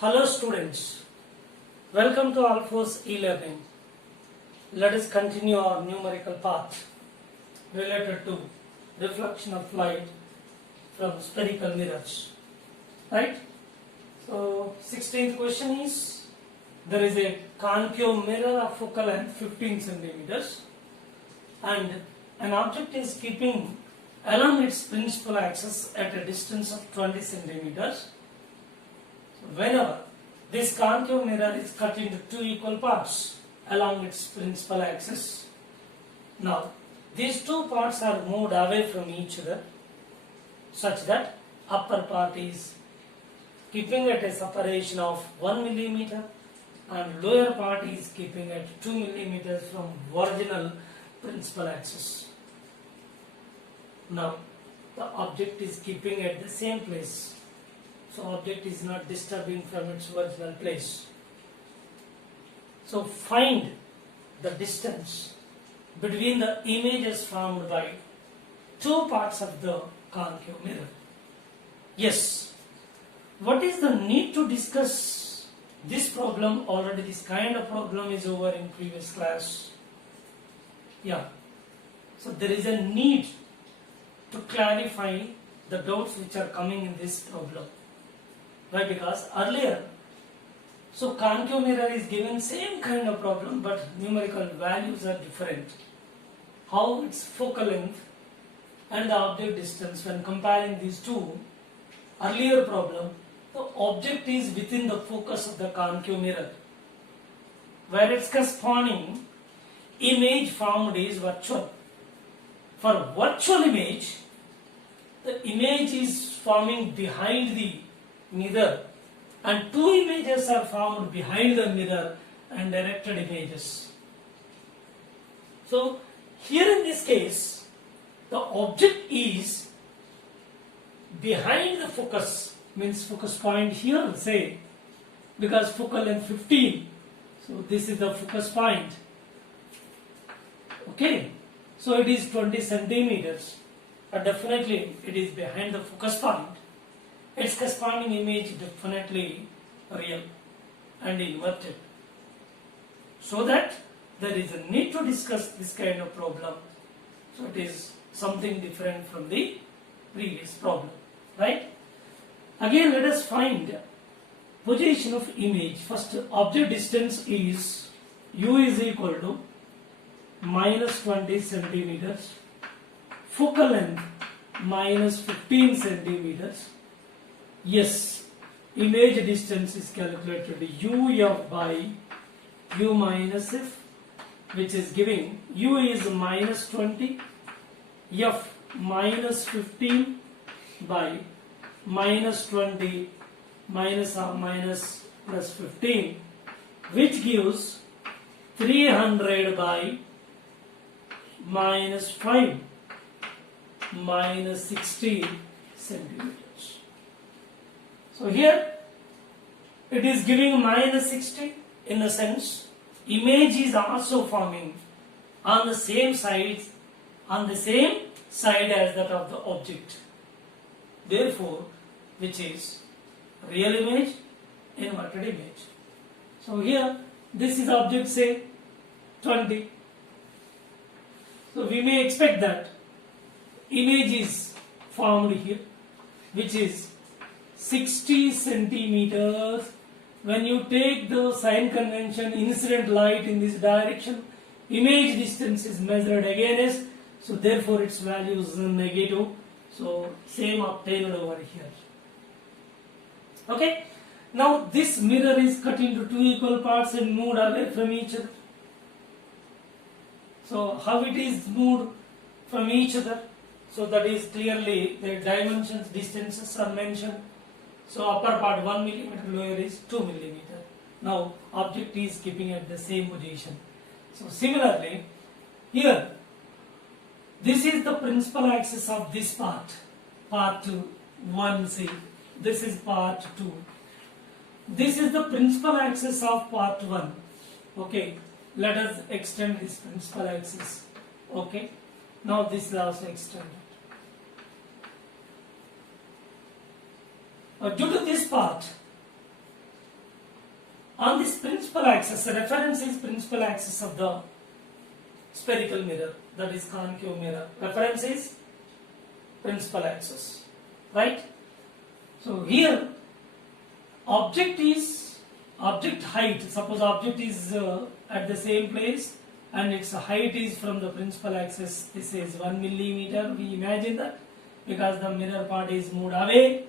Hello students, welcome to Alphos e-learning. Let us continue our numerical path related to reflection of light from spherical mirrors. Right? So 16th question is, there is a concave mirror of focal length 15 centimeters and an object is keeping along its principal axis at a distance of 20 centimeters. Whenever this concave mirror is cut into two equal parts along its principal axis, now these two parts are moved away from each other such that upper part is keeping at a separation of 1 millimeter and lower part is keeping at 2 millimeters from original principal axis. Now the object is keeping at the same place. So object is not disturbing from its original place. So find the distance between the images formed by two parts of the concave mirror. Yes. What is the need to discuss this problem? Already this kind of problem is over in previous class. Yeah. So there is a need to clarify the doubts which are coming in this problem. Why? Because earlier, so concave mirror is given same kind of problem but numerical values are different. How its focal length and the object distance, when comparing these two, earlier problem, the object is within the focus of the concave mirror, where its corresponding image formed is virtual. For virtual image, the image is forming behind the mirror and two images are formed behind the mirror and directed images. So here in this case, the object is behind the focus, means focus point here, say, because focal length 15, so this is the focus point. Okay, so it is 20 centimeters, but definitely it is behind the focus point. Its corresponding image definitely real and inverted. So that there is a need to discuss this kind of problem. So it is something different from the previous problem. Right? Again, let us find position of image. First, object distance is u is equal to minus 20 centimeters. Focal length minus 15 centimeters. Yes, image distance is calculated uf by u minus f, which is giving u is minus 20, f minus 15 by minus 20 minus or minus plus 15, which gives 300 by minus 5 minus 60 centimeters. So here it is giving minus 60 in the sense image is also forming on the same side as that of the object. Therefore, which is real image, inverted image. So here this is object, say 20. So we may expect that image is formed here, which is 60 centimeters. When you take the sign convention, incident light in this direction, image distance is measured against, so therefore its value is negative. So same obtained over here. Okay. Now this mirror is cut into two equal parts and moved away from each other. So how it is moved from each other? So that is clearly the dimensions, distances are mentioned. So upper part 1 millimeter, lower is 2 millimeter. Now object is keeping at the same position. So similarly, here this is the principal axis of this part 1, see, this is part 2. This is the principal axis of part 1. Okay, let us extend this principal axis. Okay, now this is also extended. Due to this part, On this principal axis, the reference is principal axis of the spherical mirror, that is concave mirror. Reference is principal axis, right? So here object height, suppose object is at the same place and its height is from the principal axis, this is 1 millimeter. We imagine that because the mirror part is moved away,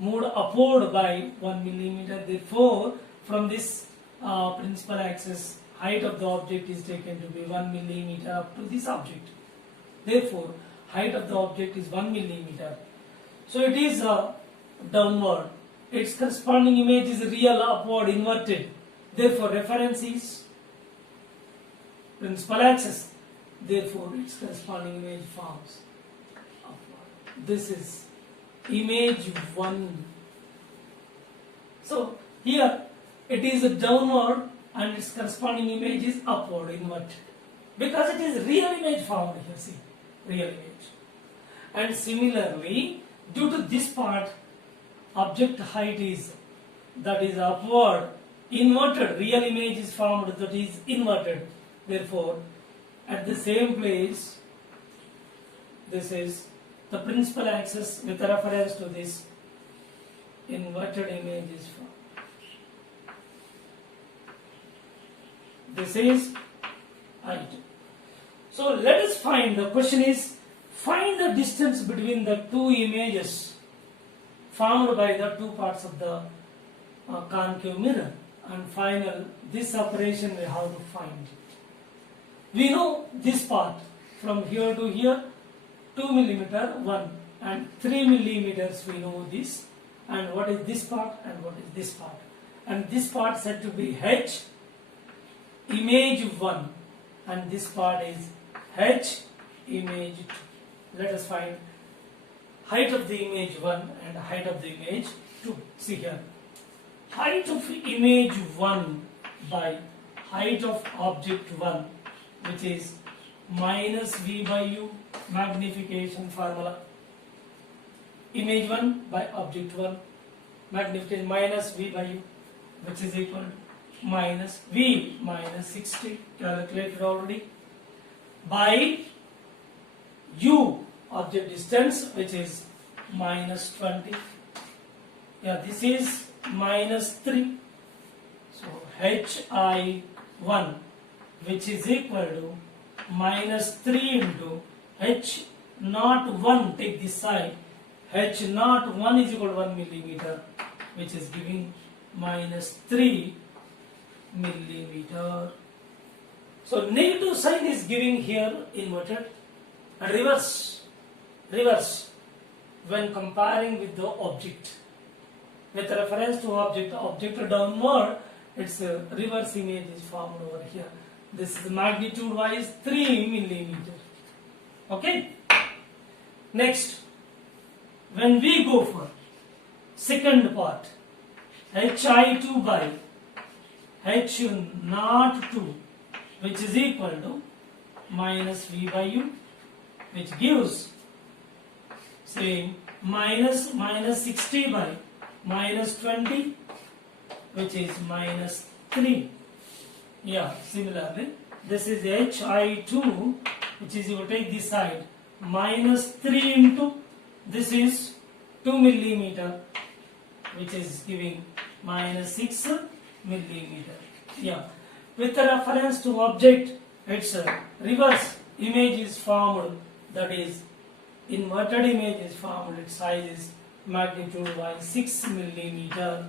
moved upward by 1 millimeter, therefore from this principal axis, height of the object is taken to be 1 millimeter up to this object. Therefore, height of the object is 1 millimeter. So it is downward. Its corresponding image is real upward inverted. Therefore, reference is principal axis. Therefore, its corresponding image forms upward. This is image 1. So here it is downward and its corresponding image is upward inverted. Because it is real image formed here, see, real image. And similarly, due to this part, object height is, that is upward, inverted, real image is formed, that is inverted. Therefore, at the same place, this is the principal axis with reference to this inverted image is formed. This is height. So let us find, the question is, find the distance between the two images formed by the two parts of the concave mirror. And final, this operation we have to find. We know this part from here to here, 2 millimeter, 1 and 3 millimeters we know this. And what is this part and what is this part? And this part said to be H, image 1, and this part is H, image 2. Let us find height of the image 1 and height of the image 2. See here, height of image 1 by height of object 1, which is minus V by U, magnification formula. Image 1 by object 1, magnification minus V by U, which is equal to minus V minus 60, calculated already, by U, object distance, which is minus 20. Yeah, this is minus 3. So HI1, which is equal to minus 3 into H naught 1, take this side, H naught 1 is equal to 1 millimeter, which is giving minus 3 millimeter. So negative sign is giving here inverted, and reverse when comparing with the object. With reference to object downward, its reverse image is formed over here. This is magnitude wise 3 millimeter. Okay. Next, when we go for second part, HI2 by H naught 2, which is equal to minus V by U, which gives same minus 60 by minus 20, which is minus 3. Yeah, similarly, this is HI2, which is, you take this side, minus 3 into, this is 2 millimeter, which is giving minus 6 millimeter. Yeah, with the reference to object, its reverse image is formed, that is inverted image is formed, its size is magnitude wise 6 millimeter.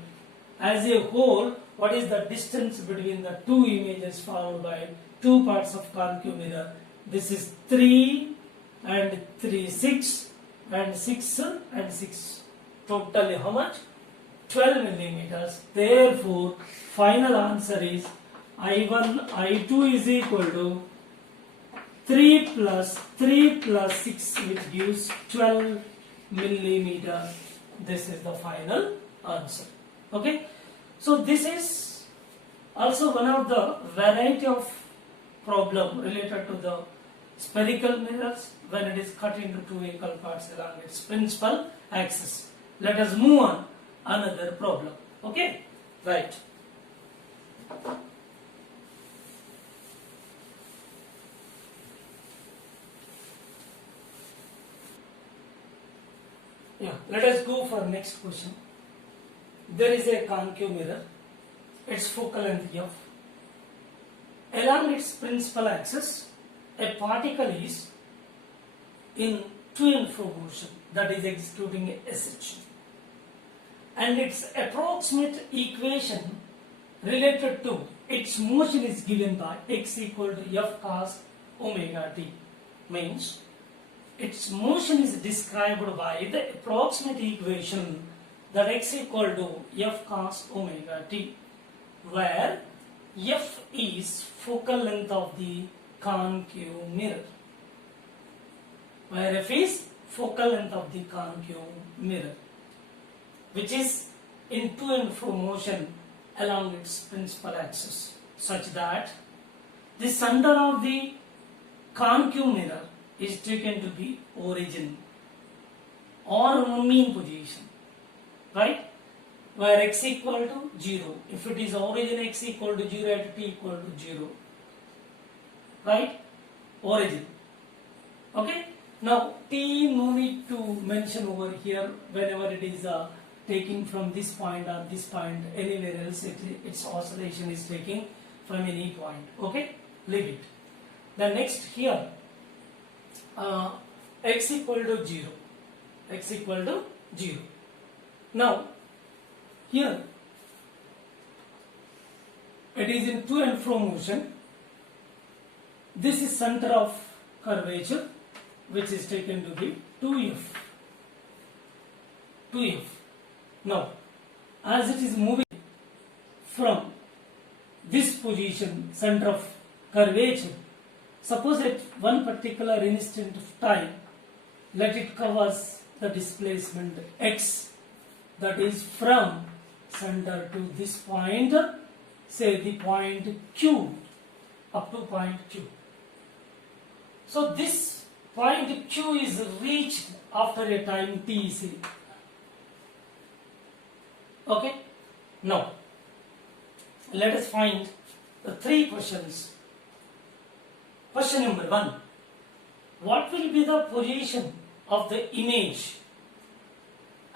As a whole, what is the distance between the two images formed by two parts of concave mirror? This is 3 and 3, 6 and 6 and 6. Totally how much? 12 millimeters. Therefore, final answer is I1, I2 is equal to 3 plus 6, which gives 12 millimeter. This is the final answer. Okay. So this is also one of the variety of problem related to the spherical mirrors when it is cut into two equal parts along its principal axis. Let us move on another problem. Okay. Right. Yeah, let us go for next question. There is a concave mirror. Its focal length f. Along its principal axis, a particle is in to and fro motion, that is executing a SH. And its approximate equation related to its motion is given by x equal to f cos omega t. Means its motion is described by the approximate equation that x equal to f cos omega t, where f is focal length of the concave mirror. Where f is focal length of the concave mirror, which is in to and fro motion along its principal axis, such that the center of the concave mirror is taken to be origin or mean position, right? Where x equal to 0. If it is origin, x equal to 0 at t equal to 0, right? Origin. Okay. Now t no need to mention over here. Whenever it is taking from this point or this point, anywhere else, its oscillation is taking from any point. Okay, leave it. Then next here, x equal to 0. X equal to 0. Now here it is in to and fro motion. This is center of curvature, which is taken to be 2f. 2f. Now, as it is moving from this position, center of curvature, suppose at one particular instant of time, let it covers the displacement x, that is from center to this point, say the point Q, up to point Q. So this point Q is reached after a time t. Okay. Now let us find the three questions. Question number 1. What will be the position of the image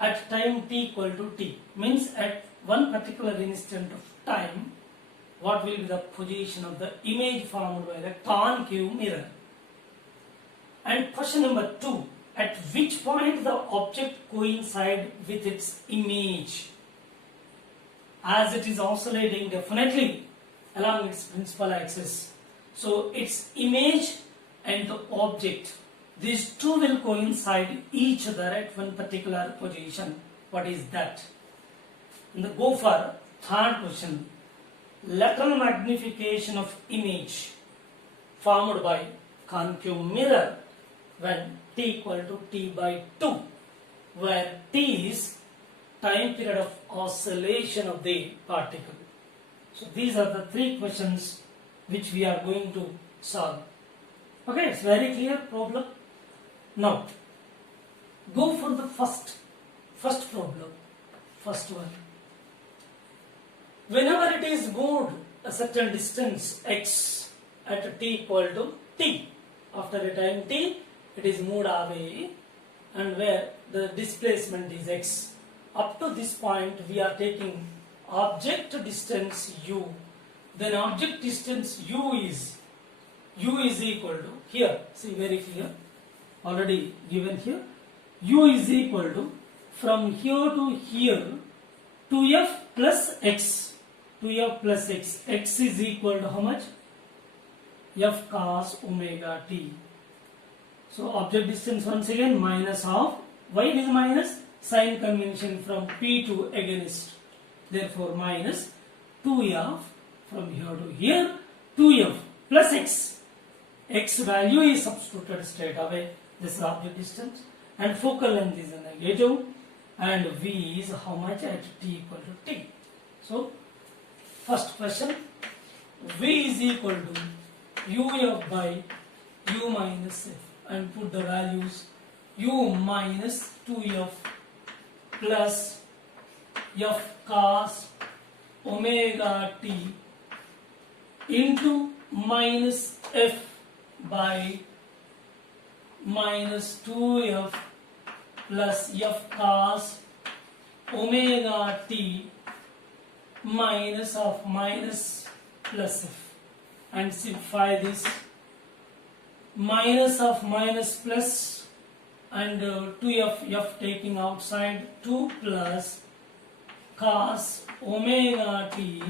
at time t equal to t? Means at one particular instant of time, what will be the position of the image formed by the concave mirror? And question number 2. At which point the object coincides with its image? As it is oscillating definitely along its principal axis. So its image and the object, these two will coincide each other at one particular position. What is that? And go for third question. Lateral magnification of image formed by concave mirror when t equal to t by 2, where t is time period of oscillation of the particle. So these are the three questions which we are going to solve. Okay, it's very clear problem. Now go for the first problem, first one. Whenever it is moved a certain distance x at t equal to t, after a time t it is moved away, and where the displacement is x. Up to this point we are taking object distance u. Then object distance u is equal to, here see very clear, already given here, u is equal to from here to here 2f plus x. 2f plus x. X is equal to how much? F cos omega t. So object distance once again minus of, why it is minus? Sign convention from p to against. Therefore minus 2f from here to here, 2f plus x. X value is substituted straight away. This is object distance, and focal length is a negative, and v is how much at t equal to t. So first question, v is equal to uf by u minus f, and put the values u minus 2f plus f cos omega t into minus f by minus 2f plus f cos omega t minus of minus plus f, and simplify this. Minus of minus plus and 2f taking outside, 2 plus cos omega t,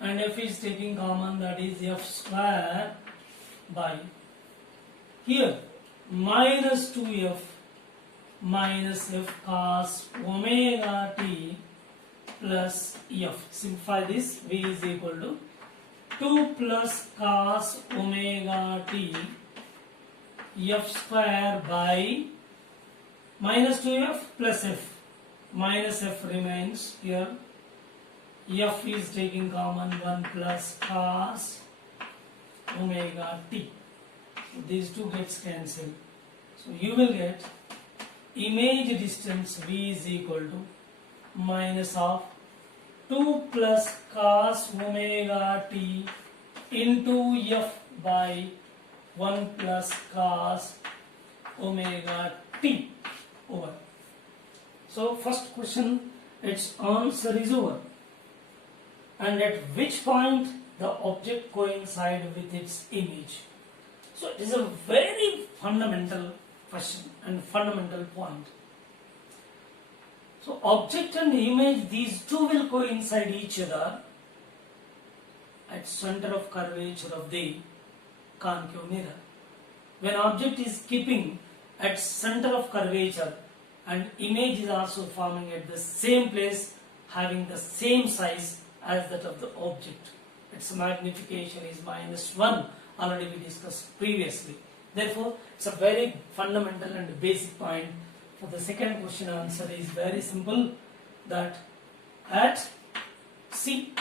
and f is taking common, that is f square by here minus 2f minus f cos omega t plus f. Simplify this. V is equal to 2 plus cos omega t f square by minus 2f plus f. Minus f remains here. F is taking common, 1 plus cos omega t. So these two gets cancelled. So you will get image distance V is equal to minus of 2 plus cos omega t into f by 1 plus cos omega t over. So first question, its answer is over. And at which point the object coincide with its image? So it is a very fundamental question and fundamental point. So object and image, these two will coincide each other at center of curvature of the concave mirror. When object is keeping at center of curvature and image is also forming at the same place, having the same size as that of the object, its magnification is -1, already we discussed previously. Therefore, it's a very fundamental and basic point. For the second question, answer is very simple, that at C,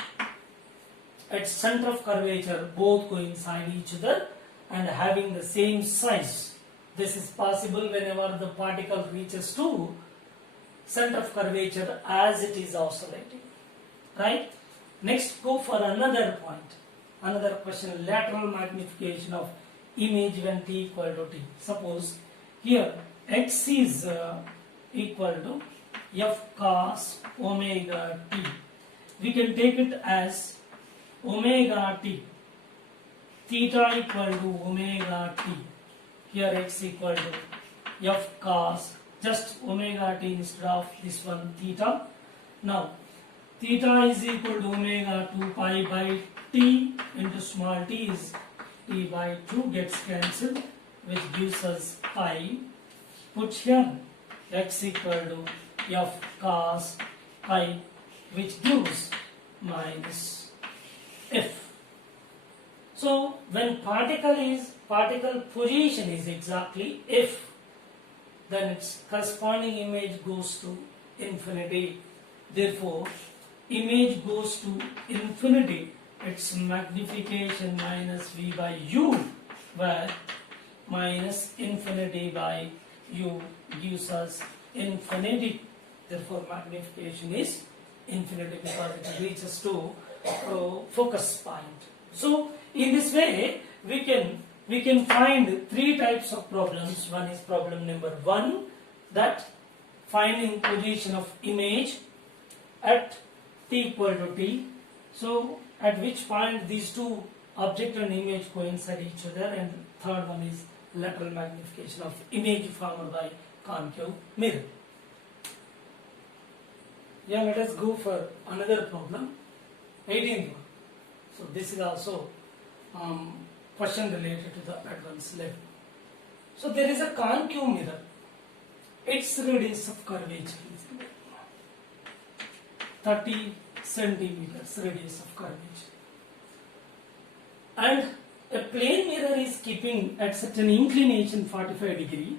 at center of curvature, both coincide each other and having the same size. This is possible whenever the particle reaches to center of curvature as it is oscillating. Right? Next, go for another point. Another question, lateral magnification of image when t equal to t. Suppose here x is equal to f cos omega t. We can take it as omega t, theta equal to omega t. Here x equal to f cos, just omega t instead of this one theta. Now theta is equal to omega 2 pi by t into small t is t by 2, gets cancelled, which gives us pi. Put here x equal to f cos pi, which gives minus f. So when particle position is exactly f, then its corresponding image goes to infinity. Therefore, image goes to infinity, its magnification minus v by u, where minus infinity by u gives us infinity. Therefore, magnification is infinity because it reaches to focus point. So, in this way, we can find three types of problems. One is problem number 1, that finding position of image at t equal to t. So, at which point these two object and image coincide each other, and third one is lateral magnification of image formed by concave mirror. Yeah, let us go for another problem, 18th one. So this is also question related to the advanced level. So there is a concave mirror. Its radius of curvature is 30 centimeters radius of curvature. And a plane mirror is keeping at certain inclination 45 degree,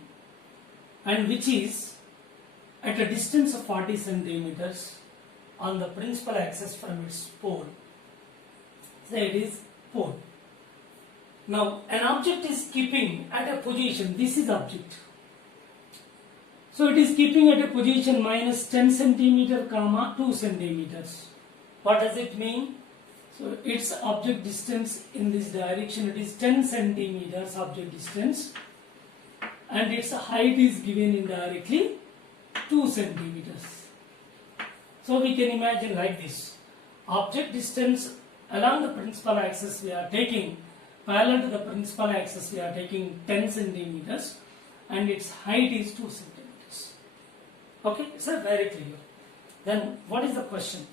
and which is at a distance of 40 centimeters on the principal axis from its pole. So it is pole. Now an object is keeping at a position, this is object. So it is keeping at a position minus 10 centimeter, 2 centimeters. What does it mean? So its object distance in this direction, it is 10 centimeters object distance, and its height is given indirectly 2 centimeters. So we can imagine like this. Object distance along the principal axis we are taking, parallel to the principal axis we are taking 10 centimeters, and its height is 2 centimeters. Okay, so very clear. Then what is the question?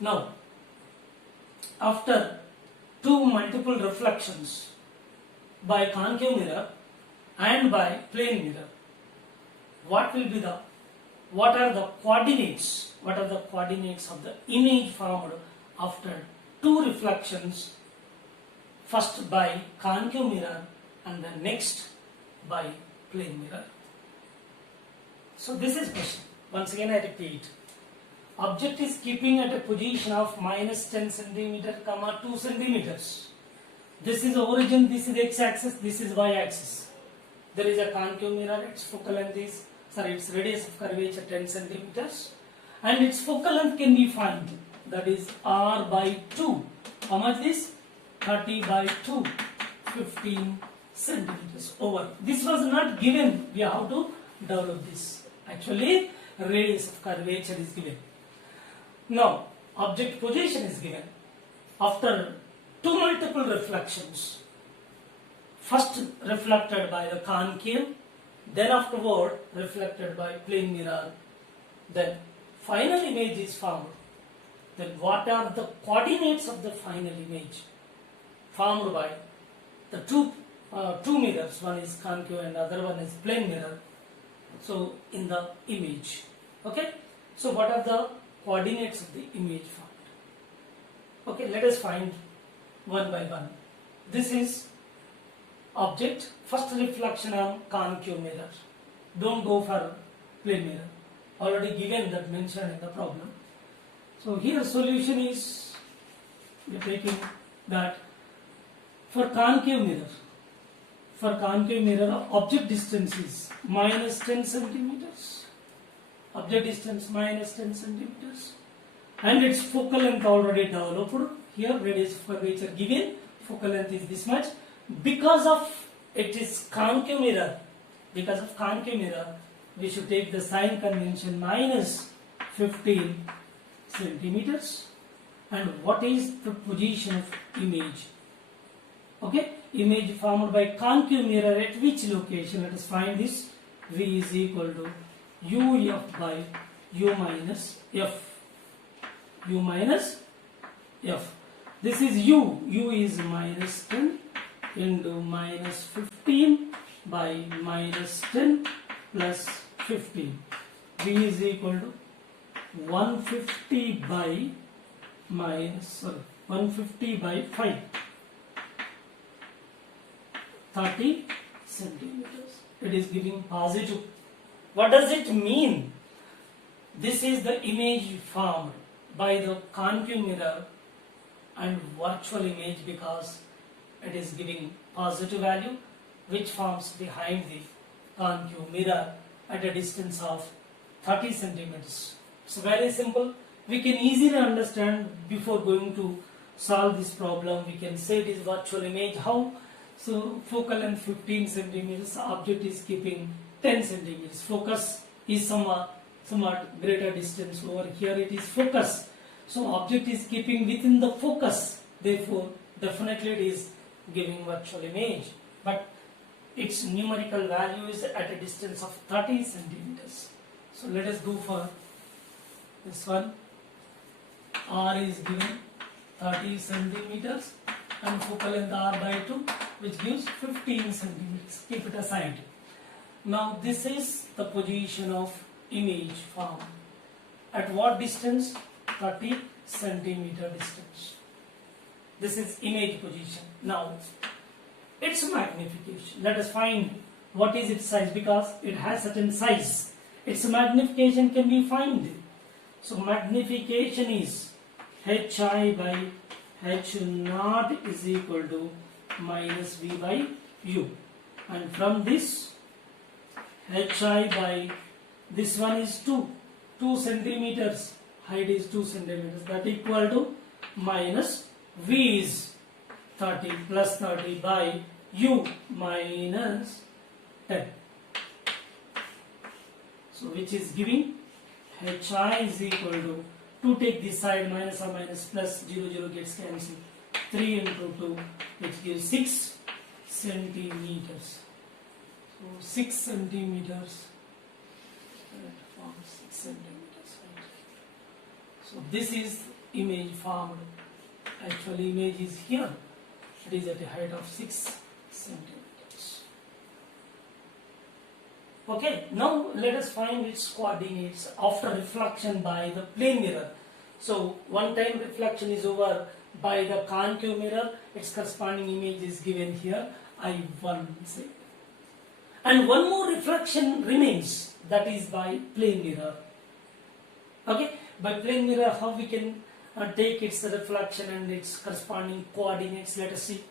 Now, after two multiple reflections by concave mirror and by plane mirror, what are the coordinates of the image formed after two reflections, first by concave mirror and the next by plane mirror? So this is question. Once again I repeat. Object is keeping at a position of minus 10 centimeter, 2 centimeters. This is origin, this is x-axis, this is y-axis. There is a concave mirror, its focal length is, its radius of curvature 10 centimeters, and its focal length can be found, that is r by 2. How much is? 30 by 2, 15 centimeters over. This was not given, we have to develop this. Actually, radius of curvature is given. Now, object position is given. After two multiple reflections, first reflected by the concave, then afterward reflected by plane mirror, then final image is formed. Then what are the coordinates of the final image formed by the two mirrors? One is concave and other one is plane mirror. So in the image, okay. So what are the coordinates of the image formed? Okay, let us find one by one. This is object, first reflection on concave mirror. Don't go for plane mirror. Already given that mentioned in the problem. So here solution is, we are taking that for concave mirror, object distance is minus 10 centimeters. Object distance minus 10 centimeters. And its focal length already developed. Here radius of curvature given. Focal length is this much. Because of it is concave mirror, we should take the sign convention minus 15 centimeters. And what is the position of image? Okay, image formed by concave mirror at which location? Let us find this. V is equal to UF by U minus F. U minus F. This is U. U is minus 10 into minus 15 by minus 10 plus 15. V is equal to 150 by 5. 30 centimeters. It is giving positive. What does it mean? This is the image formed by the concave mirror and virtual image, because it is giving positive value which forms behind the concave mirror at a distance of 30 centimeters. So very simple. We can easily understand before going to solve this problem. We can say it is virtual image. How? So focal length 15 centimeters, object is keeping 10 centimeters. Focus is somewhat greater distance. Over here it is focus. So object is keeping within the focus. Therefore, definitely it is giving virtual image. But its numerical value is at a distance of 30 centimeters. So let us go for this one. R is given 30 centimeters and focal length R by 2, which gives 15 centimeters. Keep it aside. Now this is the position of image formed. At what distance? 30 centimeter distance. This is image position. Now its magnification. Let us find what is its size, because it has certain size. Its magnification can be found. So magnification is Hi by H naught is equal to minus V by U. And from this, Hi by this one is 2 centimeters. Height is 2 centimeters. That equal to minus V is 30 plus 30 by U minus 10. So which is giving HI is equal to take this side minus or minus plus 0 gets cancelled. 3 into 2 which gives 6 centimeters. So 6 centimeters. 6 centimeters. Right. So this is image formed. Actually image is here. It is at a height of 6 centimeters. Okay, now let us find its coordinates after reflection by the plane mirror. So one time reflection is over by the concave mirror, its corresponding image is given here, I1 say. And one more reflection remains, that is by plane mirror. Okay, by plane mirror how we can take its reflection and its corresponding coordinates, let us see.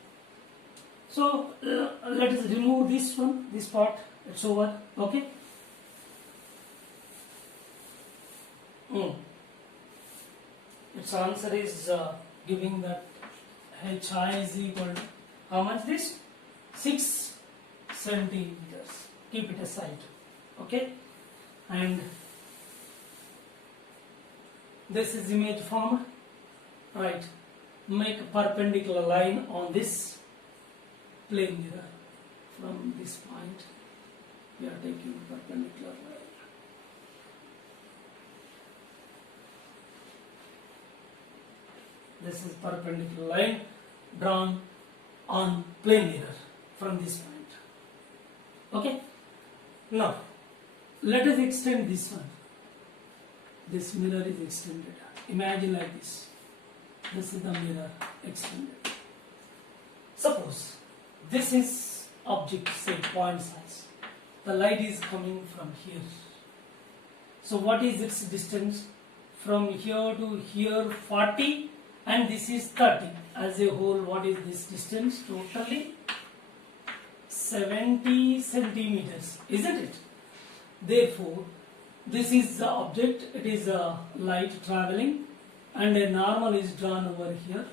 So let us remove this one, this part, it's over, okay. Its answer is giving that HI is equal to how much this? 6 centimeters. Keep it aside, okay. And this is image formed, right. Make a perpendicular line on this plane mirror. From this point we are taking perpendicular line. This is perpendicular line drawn on plane mirror from this point. Okay. Now let us extend this one. This mirror is extended. Imagine like this. This is the mirror extended. Suppose this is object, say point size. The light is coming from here. So what is its distance? From here to here 40 and this is 30. As a whole, what is this distance? Totally 70 centimeters, isn't it? Therefore, this is the object, it is a light traveling and a normal is drawn over here.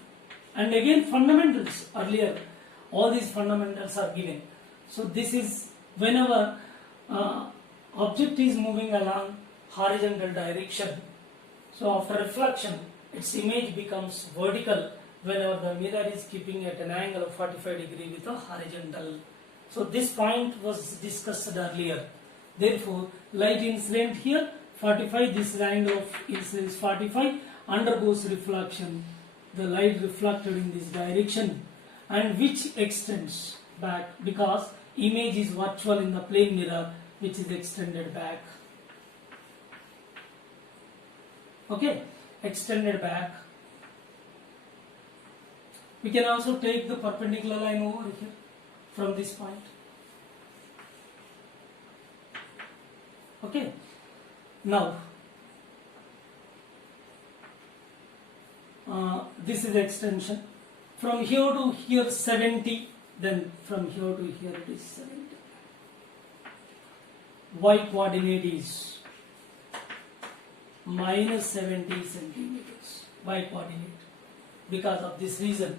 And again fundamentals earlier, all these fundamentals are given. So this is whenever object is moving along horizontal direction. So after reflection, its image becomes vertical whenever the mirror is keeping at an angle of 45 degree with a horizontal. So this point was discussed earlier. Therefore, light incident here 45, this angle of incidence 45, undergoes reflection. The light reflected in this direction and which extends back because image is virtual in the plane mirror which is extended back. Okay, extended back. We can also take the perpendicular line over here from this point. Okay, now this is extension from here to here 70, then from here to here it is 70. Y coordinate is minus 70 centimeters. Y coordinate. Because of this reason,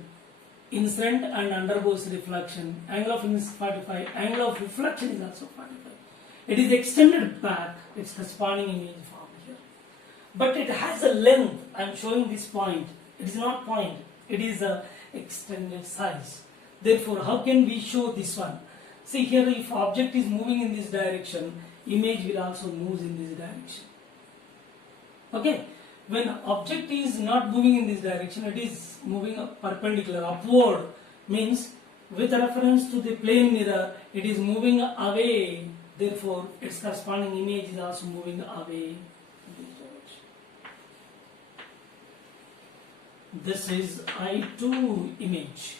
incident and undergoes reflection. Angle of incidence 45, angle of reflection is also 45. It is extended back, its corresponding image formed here. But it has a length. I am showing this point. It is not point. It is a extended size. Therefore, how can we show this one? See here, if object is moving in this direction, image will also move in this direction. Okay. When object is not moving in this direction, it is moving perpendicular upward, means with reference to the plane mirror, it is moving away. Therefore, its corresponding image is also moving away in this direction. This is I2 image.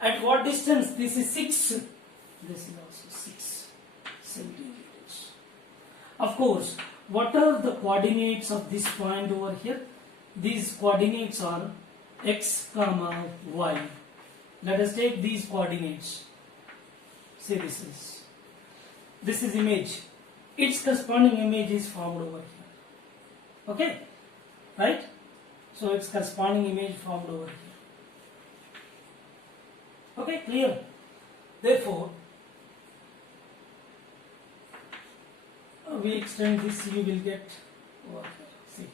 At what distance? This is 6. This is also 6 centimeters. Of course, what are the coordinates of this point over here? These coordinates are x, y. Let us take these coordinates. Say this is image. Its corresponding image is formed over here. Okay, right? So its corresponding image formed over here. Okay, clear? Therefore, we extend this, you will get over here. See,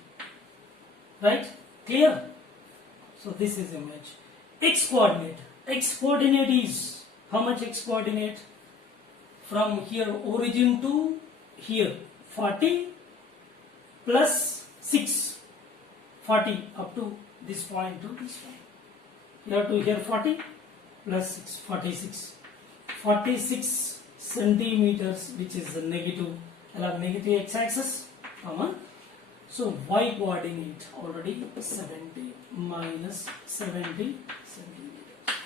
right? Clear? So this is image. X coordinate. X coordinate is how much? X coordinate from here origin to here 40 plus 6. 40 up to this point to this point. You have to here 40 plus 6, 46. 46 centimeters, which is the negative along negative x-axis, comma. So y coordinate already 70 minus 70 centimeters.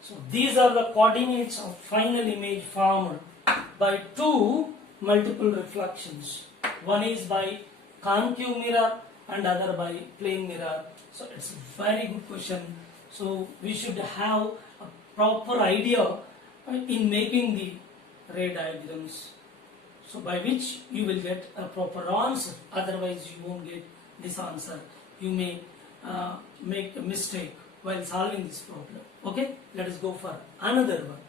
So these are the coordinates of final image formed by two multiple reflections. One is by concave mirror and other by plane mirror. So it's a very good question. So we should have a proper idea in making the ray diagrams, so by which you will get a proper answer. Otherwise you won't get this answer. You may make a mistake while solving this problem. Okay, let us go for another one.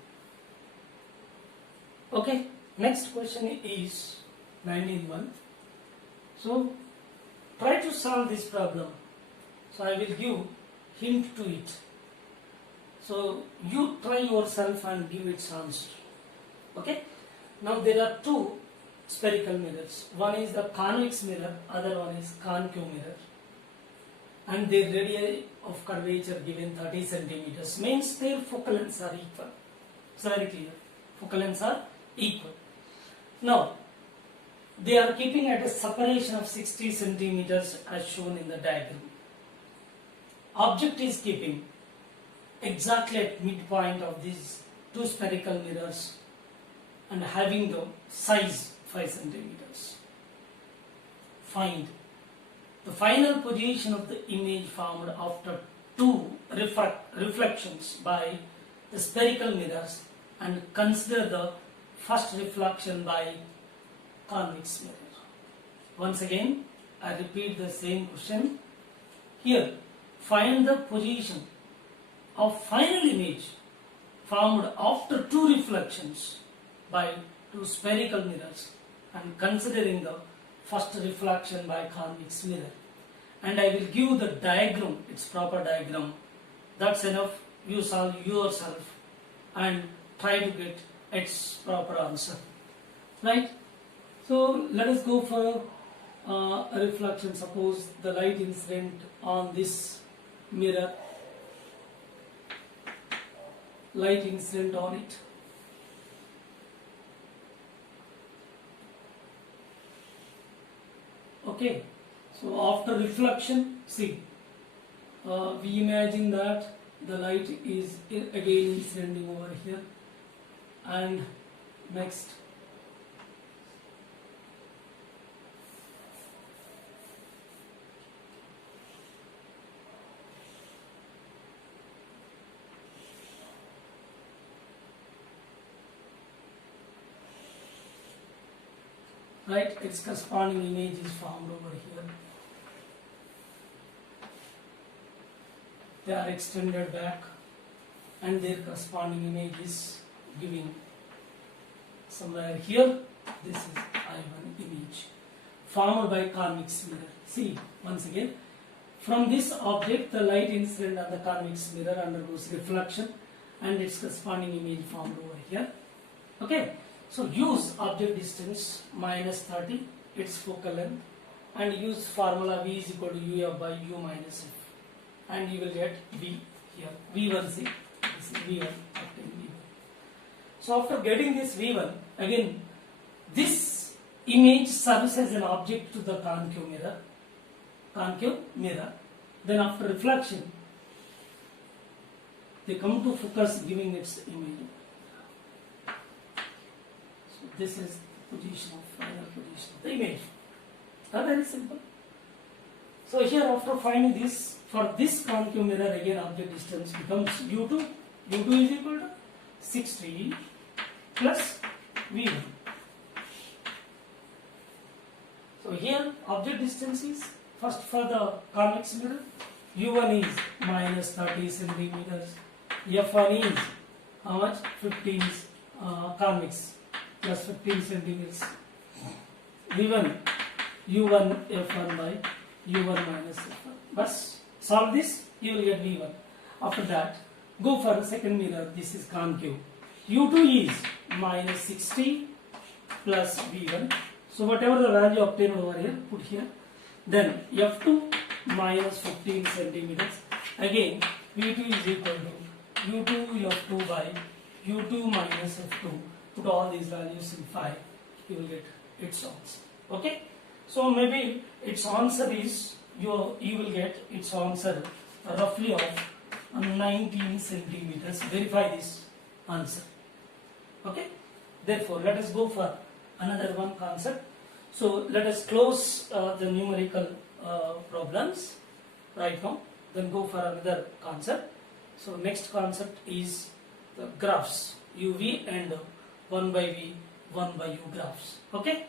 Okay, next question is 19th one. So try to solve this problem. So I will give hint to it. So you try yourself and give its answer. Okay. Now there are two spherical mirrors. One is the convex mirror, other one is concave mirror. And their radii of curvature given 30 centimeters means their focal lengths are equal. It's very clear. Focal lengths are equal. Now they are keeping at a separation of 60 centimeters as shown in the diagram. Object is keeping exactly at midpoint of these two spherical mirrors and having the size 5 centimeters. Find the final position of the image formed after two reflections by the spherical mirrors and consider the first reflection by convex mirror. Once again, I repeat the same question. Here, find the position of final image formed after two reflections by two spherical mirrors and considering the first reflection by convex mirror. And I will give the diagram, its proper diagram. That's enough. You solve yourself and try to get its proper answer. Right? So let us go for a reflection. Suppose the light incident on this mirror, light incident on it. Okay, so after reflection, see, we imagine that the light is again incident over here, and next right, its corresponding image is formed over here. They are extended back and their corresponding image is giving somewhere here. This is I1 image formed by convex mirror. See, once again, from this object the light incident on the convex mirror undergoes reflection and its corresponding image formed over here. Okay. So use object distance minus 30, its focal length, and use formula V is equal to UF by U minus F, and you will get V here. V1, see, this is V1, obtain V1. So after getting this V1, again, this image serves as an object to the concave mirror. Then after reflection, they come to focus giving its image. This is the position of final position of the image. Very simple. So here after finding this, for this concave mirror again object distance becomes U2. U2 is equal to 60 plus V1. So here object distance is First for the convex mirror, U1 is minus 30 centimeters. F1 is how much? 15 convex plus 15 centimeters. Given U1 F1 by U1 minus F1. But solve this, you will get V1. After that, go for the second mirror. This is concave. U2 is minus 60 plus V1. So whatever the value obtained over here, put here. Then F2 minus 15 centimeters. Again, V2 is equal to U2 F2 by U2 minus F2. Put all these values in 5. You will get its answer. Okay. So maybe its answer is you will get its answer roughly of 19 centimeters. Verify this answer. Okay. Therefore, let us go for another one concept. So let us close the numerical problems right now. Then go for another concept. So next concept is the graphs UV and 1 by V, 1 by U graphs. Okay.